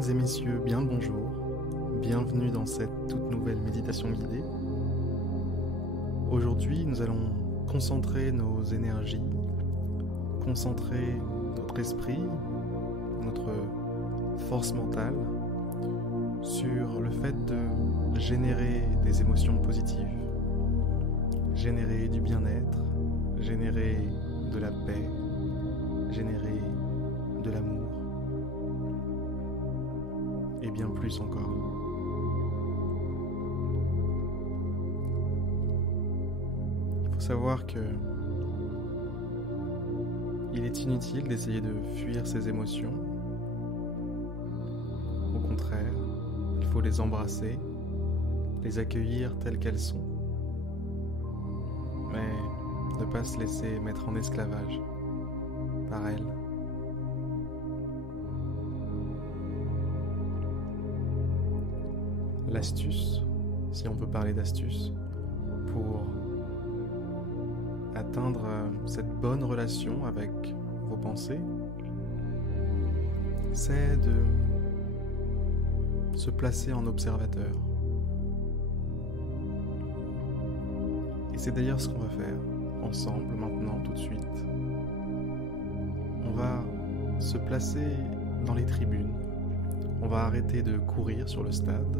Mesdames et messieurs, bien le bonjour. Bienvenue dans cette toute nouvelle méditation guidée. Aujourd'hui, nous allons concentrer nos énergies, concentrer notre esprit, notre force mentale sur le fait de générer des émotions positives, générer du bien-être, générer de la paix, générer de l'amour et bien plus encore. Il faut savoir que il est inutile d'essayer de fuir ces émotions. Au contraire, il faut les embrasser, les accueillir telles qu'elles sont, mais ne pas se laisser mettre en esclavage par elles. L'astuce, si on peut parler d'astuce, pour atteindre cette bonne relation avec vos pensées, c'est de se placer en observateur. Et c'est d'ailleurs ce qu'on va faire ensemble maintenant, tout de suite. On va se placer dans les tribunes. On va arrêter de courir sur le stade.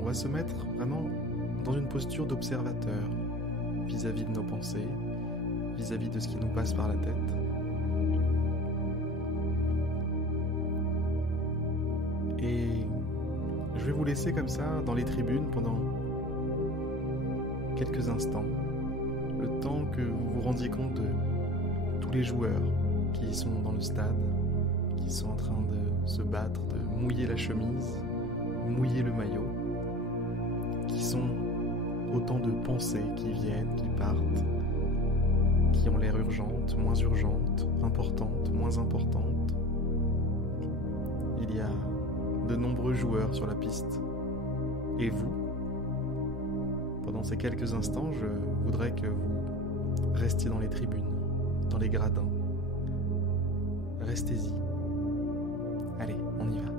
On va se mettre vraiment dans une posture d'observateur vis-à-vis de nos pensées, vis-à-vis de ce qui nous passe par la tête. Et je vais vous laisser comme ça dans les tribunes pendant quelques instants, le temps que vous vous rendiez compte de tous les joueurs qui sont dans le stade, qui sont en train de se battre, de mouiller la chemise, mouiller le maillot, qui sont autant de pensées qui viennent, qui partent, qui ont l'air urgentes, moins urgentes, importantes, moins importantes. Il y a de nombreux joueurs sur la piste. Et vous, pendant ces quelques instants, je voudrais que vous restiez dans les tribunes, dans les gradins. Restez-y. Allez, on y va.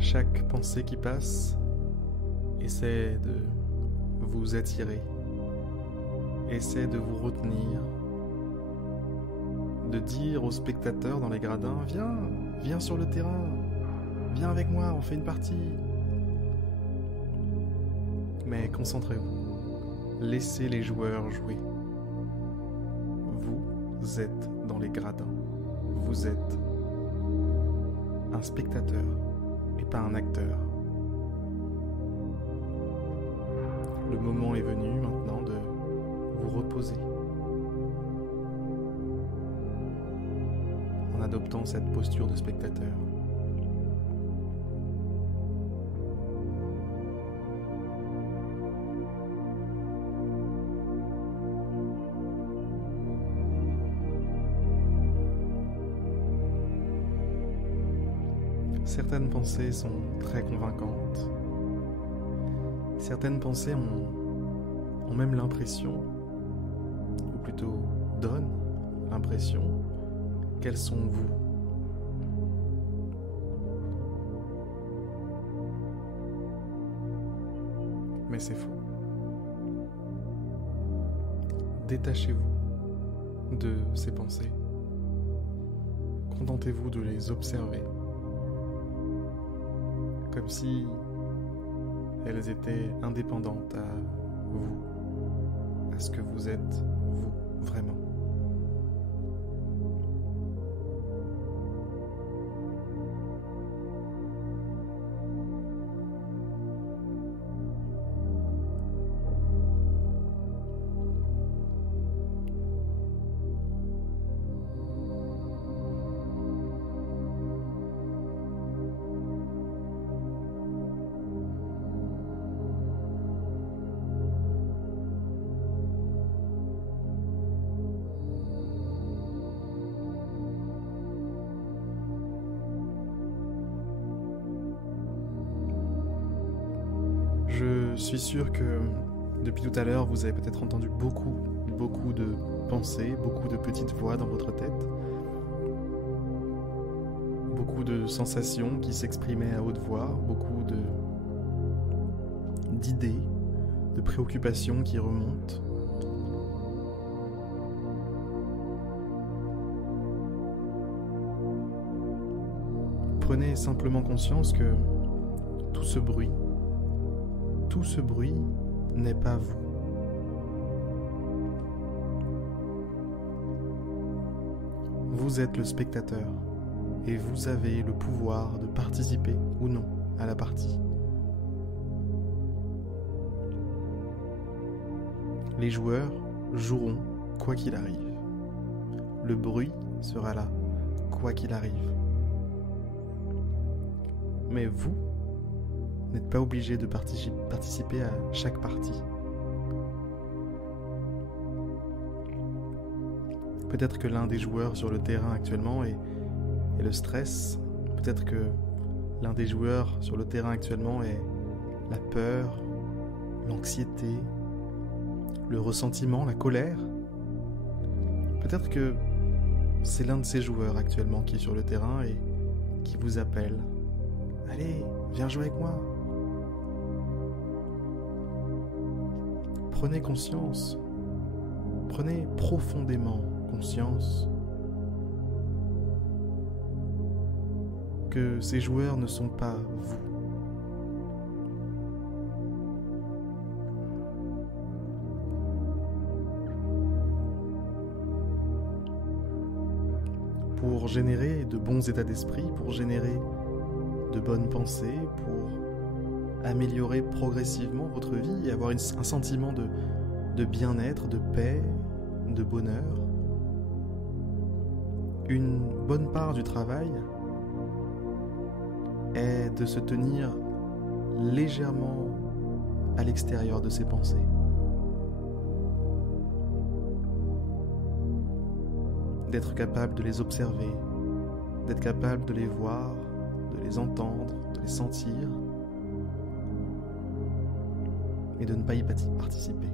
Chaque pensée qui passe essaie de vous attirer, essaie de vous retenir, de dire aux spectateurs dans les gradins « Viens sur le terrain, viens avec moi, on fait une partie ». Mais concentrez-vous, laissez les joueurs jouer. Vous êtes dans les gradins, vous êtes un spectateur et pas un acteur. Le moment est venu maintenant de vous reposer en adoptant cette posture de spectateur. Certaines pensées sont très convaincantes. Certaines pensées ont même l'impression, ou plutôt donnent l'impression, qu'elles sont vous. Mais c'est faux. Détachez-vous de ces pensées. Contentez-vous de les observer. Comme si elles étaient indépendantes à vous, à ce que vous êtes, vous, vraiment. suis sûr que depuis tout à l'heure, vous avez peut-être entendu beaucoup de pensées, beaucoup de petites voix dans votre tête, beaucoup de sensations qui s'exprimaient à haute voix, beaucoup d'idées, de préoccupations qui remontent. Prenez simplement conscience que tout ce bruit n'est pas vous. Vous êtes le spectateur et vous avez le pouvoir de participer ou non à la partie. Les joueurs joueront quoi qu'il arrive. Le bruit sera là, quoi qu'il arrive. Mais vous n'êtes pas obligé de participer à chaque partie. Peut-être que l'un des joueurs sur le terrain actuellement est le stress. Peut-être que l'un des joueurs sur le terrain actuellement est la peur, l'anxiété, le ressentiment, la colère. Peut-être que c'est l'un de ces joueurs actuellement qui est sur le terrain et qui vous appelle. Allez, viens jouer avec moi. Prenez conscience, prenez profondément conscience que ces joueurs ne sont pas vous. Pour générer de bons états d'esprit, pour générer de bonnes pensées, pour améliorer progressivement votre vie et avoir un sentiment de bien-être, de paix, de bonheur. Une bonne part du travail est de se tenir légèrement à l'extérieur de ses pensées. D'être capable de les observer, d'être capable de les voir, de les entendre, de les sentir, et de ne pas y participer.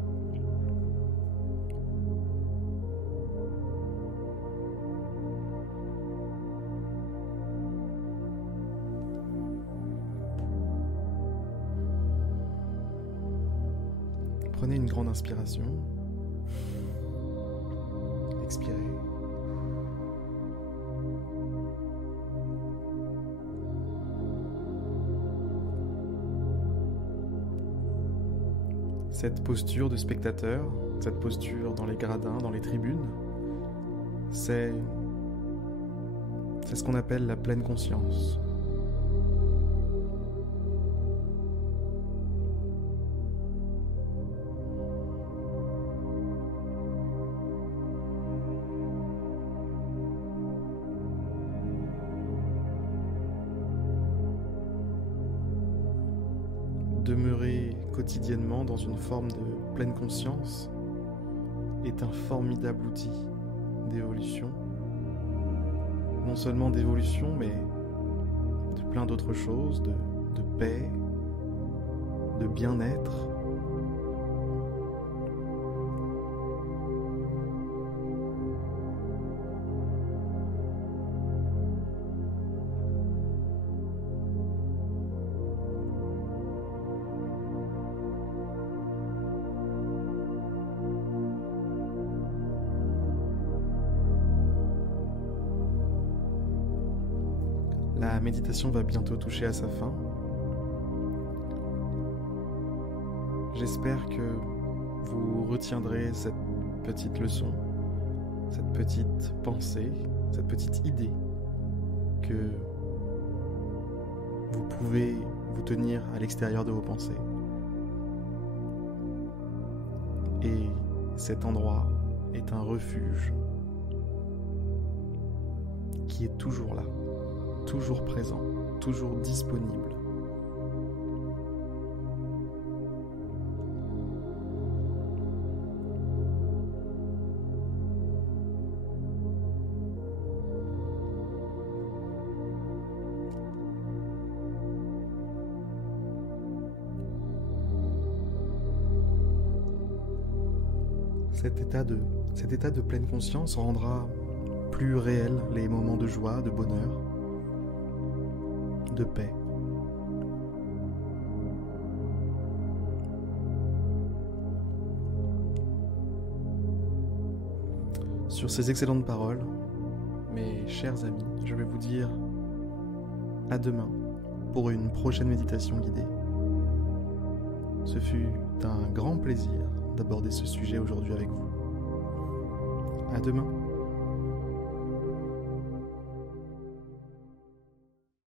Prenez une grande inspiration. Expirez. Cette posture de spectateur, cette posture dans les gradins, dans les tribunes, c'est ce qu'on appelle la pleine conscience. Demeurer quotidiennement dans une forme de pleine conscience est un formidable outil d'évolution. Non seulement d'évolution, mais de plein d'autres choses, de paix, de bien-être. La méditation va bientôt toucher à sa fin. J'espère que vous retiendrez cette petite leçon, cette petite pensée, cette petite idée que vous pouvez vous tenir à l'extérieur de vos pensées. Et cet endroit est un refuge qui est toujours là, toujours présent, toujours disponible. cet état de pleine conscience rendra plus réels les moments de joie, de bonheur, de paix. Sur ces excellentes paroles, mes chers amis, je vais vous dire à demain pour une prochaine méditation guidée. Ce fut un grand plaisir d'aborder ce sujet aujourd'hui avec vous. À demain.